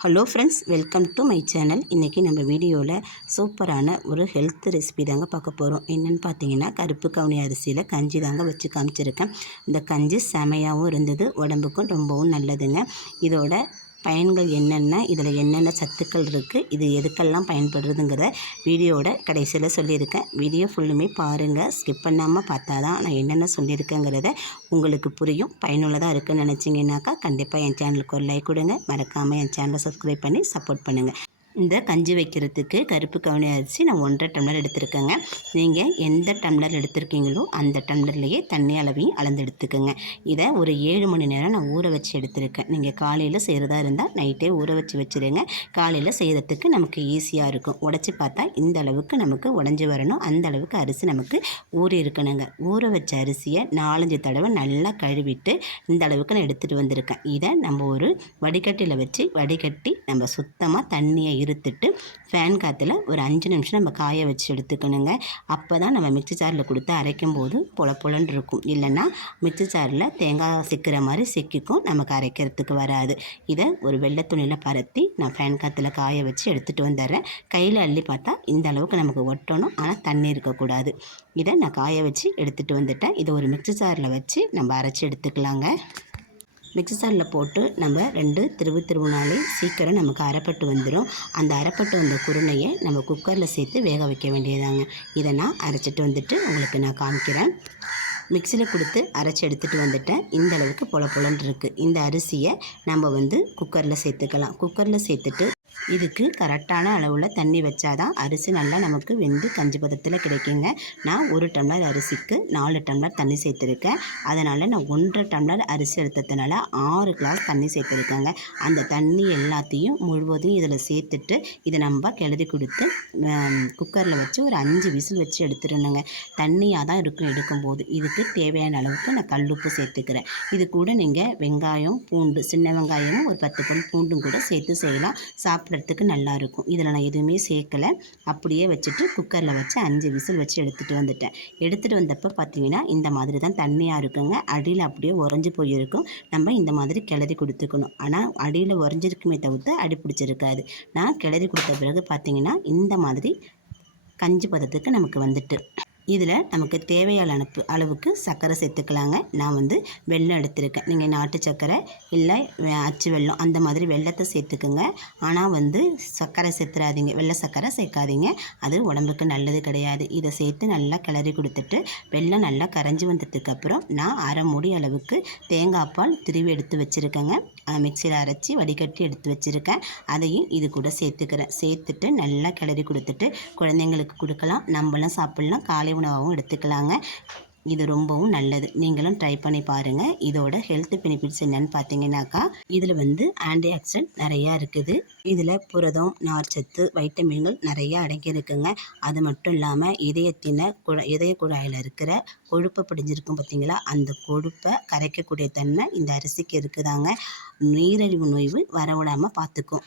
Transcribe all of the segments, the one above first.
Hello friends welcome to my channel இன்றைக்கி நம்ம வீடியோவில் சூப்பரான ஒரு ஹெல்த் ரெசிபி தாங்க பார்க்க போகிறோம் என்னென்னு பார்த்தீங்கன்னா கருப்பு கவுனி அரிசியில் கஞ்சி தாங்க வச்சு காமிச்சிருக்கேன். இந்த கஞ்சி செமையாகவும் இருந்தது உடம்புக்கும் ரொம்பவும் நல்லதுங்க. இதோட பயன்கள் என்னென்ன இதில் என்னென்ன சத்துக்கள் இருக்குது இது எதுக்கெல்லாம் பயன்படுறதுங்கிற வீடியோட கடைசியில் சொல்லியிருக்கேன். வீடியோ ஃபுல்லுமே பாருங்கள் ஸ்கிப் பண்ணாமல் பார்த்தா தான் நான் என்னென்ன சொல்லியிருக்கேங்கிறத உங்களுக்கு புரியும். பயனுள்ளதாக இருக்குன்னு நினச்சிங்கன்னாக்கா கண்டிப்பாக என் சேனலுக்கு ஒரு லைக் கொடுங்க. மறக்காமல் என் சேனலை சப்ஸ்கிரைப் பண்ணி சப்போர்ட் பண்ணுங்கள் இந்த கஞ்சி வைக்கிறதுக்கு கருப்பு கவுனி அரிசி நான் ஒன்றரை டம்ளர் எடுத்துருக்கேங்க. நீங்கள் எந்த டம்ளர் எடுத்திருக்கீங்களோ அந்த டம்ளர்லேயே தண்ணி அளவையும் அளந்து எடுத்துக்கோங்க. இதை ஒரு ஏழு மணி நேரம் நான் ஊற வச்சு எடுத்திருக்கேன். நீங்கள் காலையில் செய்கிறதா இருந்தால் நைட்டே ஊற வச்சு வச்சுருங்க. காலையில் செய்கிறதுக்கு நமக்கு ஈஸியாக இருக்கும். உடச்சி பார்த்தா இந்த அளவுக்கு நமக்கு உடஞ்சி வரணும். அந்த அளவுக்கு அரிசி நமக்கு ஊறி இருக்கணுங்க. ஊற வச்ச அரிசியை நாலஞ்சு தடவை நல்லா கழுவிட்டு இந்த அளவுக்கு நான் எடுத்துகிட்டு வந்திருக்கேன். இதை நம்ம ஒரு வடிகட்டியில் வச்சு வடிகட்டி நம்ம சுத்தமாக தண்ணியை இருத்துட்டு ஃபேன் காற்றுல ஒரு அஞ்சு நிமிஷம் நம்ம காய வச்சு எடுத்துக்கணுங்க. அப்போ தான் நம்ம மிக்சி ஜாரில் கொடுத்து அரைக்கும் போது பொல பொலன்னு இருக்கும். இல்லைன்னா மிக்சி ஜாரில் தேங்காய் சிக்கிற மாதிரி சிக்கிக்கும். நமக்கு அரைக்கிறதுக்கு வராது. இதை ஒரு வெள்ளை துணியில் பரத்தி நான் ஃபேன் காற்றுல காய வச்சு எடுத்துகிட்டு வந்துடுறேன். கையில் அள்ளி பார்த்தா இந்த அளவுக்கு நமக்கு ஒட்டணும். ஆனால் தண்ணி இருக்கக்கூடாது இதை நான் காய வச்சு எடுத்துகிட்டு வந்துட்டேன். இதை ஒரு மிக்சி ஜாரில் வச்சு நம்ம அரைச்சி எடுத்துக்கலாங்க. மிக்ஸி ஜாரில் போட்டு நம்ம ரெண்டு திருவு திருவுனாலே சீக்கிரம் நமக்கு அரைப்பட்டு வந்துடும் அந்த அரைப்பட்டு வந்த குருணையை நம்ம குக்கரில் சேர்த்து வேக வைக்க வேண்டியதாங்க. இதை நான் அரைச்சிட்டு வந்துட்டு உங்களுக்கு நான் காமிக்கிறேன். மிக்சியில் கொடுத்து அரைச்சி எடுத்துகிட்டு வந்துட்டேன். இந்த அளவுக்கு பொல பொலன்னு இருக்குது இந்த அரிசியை நம்ம வந்து குக்கரில் சேர்த்துக்கலாம். குக்கரில் சேர்த்துட்டு இதுக்கு கரெக்டான அளவில் தண்ணி வச்சாதான் அரிசி நல்லா நமக்கு வெந்து கஞ்சி பதத்தில் கிடைக்குங்க. நான் ஒரு டம்ளர் அரிசிக்கு நாலு டம்ளர் தண்ணி சேர்த்துருக்கேன். அதனால் நான் ஒன்றரை டம்ளர் அரிசி எடுத்ததுனால ஆறு கிளாஸ் தண்ணி சேர்த்துருக்கேங்க. அந்த தண்ணி எல்லாத்தையும் முழுவதும் இதில் சேர்த்துட்டு இதை நம்ம கிளறி கொடுத்து குக்கரில் வச்சு ஒரு அஞ்சு விசில் வச்சு எடுத்துடணுங்க. தண்ணியாக தான் இருக்கும் எடுக்கும்போது. இதுக்கு தேவையான அளவுக்கு நான் கல்லுப்பு சேர்த்துக்கிறேன். இது கூட நீங்கள் வெங்காயம் பூண்டு சின்ன வெங்காயமும் ஒரு பத்து பொருள் பூண்டும் கூட சேர்த்து செய்யலாம். சாப்பிட்டு சாப்பிட்றதுக்கு நல்லாயிருக்கும். இதில் நான் எதுவுமே சேர்க்கலை. அப்படியே வச்சுட்டு குக்கரில் வச்சு அஞ்சு விசில் வச்சு எடுத்துகிட்டு வந்துட்டேன். எடுத்துகிட்டு வந்தப்போ பார்த்தீங்கன்னா இந்த மாதிரி தான் தண்ணியாக இருக்குங்க. அடியில் அப்படியே உறைஞ்சி போயிருக்கும். நம்ம இந்த மாதிரி கிளறி கொடுத்துக்கணும். ஆனால் அடியில் உறைஞ்சிருக்குமே தவிர்த்து அடி பிடிச்சிருக்காது. நான் கிளறி கொடுத்த பிறகு பார்த்தீங்கன்னா இந்த மாதிரி கஞ்சி பதத்துக்கு நமக்கு வந்துட்டு இதில் நமக்கு தேவையான அளப்பு அளவுக்கு சர்க்கரை சேர்த்துக்கலாங்க. நான் வந்து வெள்ளம் எடுத்திருக்கேன். நீங்கள் நாட்டு சர்க்கரை இல்லை அச்சு வெள்ளம் அந்த மாதிரி வெள்ளத்தை சேர்த்துக்குங்க. ஆனால் வந்து சர்க்கரை சேர்த்துறாதீங்க. வெள்ளை சர்க்கரை சேர்க்காதீங்க. அது உடம்புக்கு நல்லது கிடையாது. இதை சேர்த்து நல்லா கிளறி கொடுத்துட்டு வெள்ளம் நல்லா கரைஞ்சி வந்ததுக்கப்புறம் நான் அரை மூடி அளவுக்கு தேங்காய் பால் திருவி எடுத்து வச்சுருக்கேங்க. மிக்சியில் அரைச்சி வடிகட்டி எடுத்து வச்சுருக்கேன். அதையும் இது கூட சேர்த்துக்கிறேன். சேர்த்துட்டு நல்லா கிளறி கொடுத்துட்டு குழந்தைங்களுக்கு கொடுக்கலாம். நம்மளும் சாப்பிட்லாம். காலை காலை உணவாகவும் எடுத்துக்கலாங்க. இது ரொம்பவும் நல்லது. நீங்களும் ட்ரை பண்ணி பாருங்கள் இதோட ஹெல்த் பெனிஃபிட்ஸ் என்னன்னு பார்த்தீங்கன்னாக்கா இதில் வந்து ஆன்டி ஆக்சிடென்ட் நிறையா இருக்குது. இதில் புரதம் நார்ச்சத்து வைட்டமின்கள் நிறையா அடங்கியிருக்குங்க அது மட்டும் இல்லாமல் இதயத்தின குழ இதய குழாயில் இருக்கிற கொழுப்பை பிடிஞ்சிருக்கும் பார்த்தீங்களா அந்த கொழுப்பை கரைக்கக்கூடிய தன்மை இந்த அரிசிக்கு இருக்குதாங்க. நீரிழிவு நோய்வு வரவிடாமல் பார்த்துக்கும்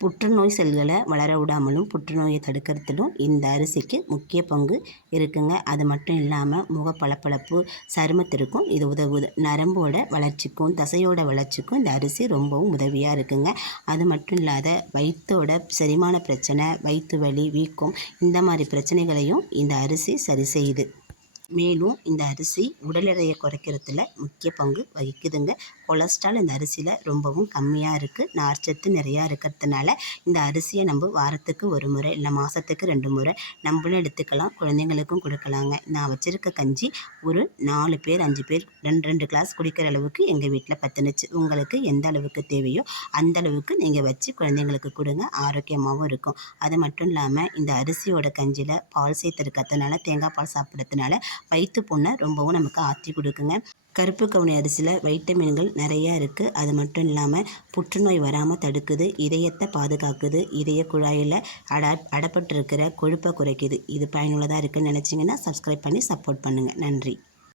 புற்றுநோய் செல்களை வளர விடாமலும் புற்றுநோயை தடுக்கிறதுலும் இந்த அரிசிக்கு முக்கிய பங்கு இருக்குங்க. அது மட்டும் இல்லாமல் முக பளபளப்பு சருமத்திற்கும் இது உதவுது. நரம்போட வளர்ச்சிக்கும் தசையோட வளர்ச்சிக்கும் இந்த அரிசி ரொம்பவும் உதவியாக இருக்குங்க. அது மட்டும் இல்லாத வயிற்றோட செரிமான பிரச்சனை வயிற்று வலி வீக்கம் இந்த மாதிரி பிரச்சனைகளையும் இந்த அரிசி சரி செய்யுது. மேலும் இந்த அரிசி உடல் எடையை குறைக்கிறதுல முக்கிய பங்கு வகிக்குதுங்க. கொலஸ்ட்ரால் இந்த அரிசியில் ரொம்பவும் கம்மியாக இருக்குது நார்ச்சத்து நிறையா இருக்கிறதுனால இந்த அரிசியை நம்ம வாரத்துக்கு ஒரு முறை இல்லை மாதத்துக்கு ரெண்டு முறை நம்மளும் எடுத்துக்கலாம் குழந்தைங்களுக்கும் கொடுக்கலாங்க. நான் வச்சுருக்க கஞ்சி ஒரு நாலு பேர் அஞ்சு பேர் ரெண்டு ரெண்டு கிளாஸ் குடிக்கிற அளவுக்கு எங்கள் வீட்டில் பத்துனுச்சு. உங்களுக்கு எந்த அளவுக்கு தேவையோ அந்த அளவுக்கு நீங்கள் வச்சு குழந்தைங்களுக்கு கொடுங்க. ஆரோக்கியமாகவும் இருக்கும். அது மட்டும் இல்லாமல் இந்த அரிசியோட கஞ்சியில் பால் சேர்த்துருக்கிறதுனால தேங்காய் பால் சாப்பிட்றதுனால வயிற்று புண்ணை ரொம்பவும் நமக்கு ஆற்றி கொடுக்குங்க. கருப்பு கவுனி அரிசியில் வைட்டமின்கள் நிறையா இருக்குது அது மட்டும் இல்லாமல் புற்றுநோய் வராமல் தடுக்குது இதயத்தை பாதுகாக்குது இதய குழாயில் அட அடப்பட்டிருக்கிற கொழுப்பை குறைக்குது. இது பயனுள்ளதாக இருக்குதுன்னு நினச்சிங்கன்னா சப்ஸ்கிரைப் பண்ணி சப்போர்ட் பண்ணுங்கள் நன்றி.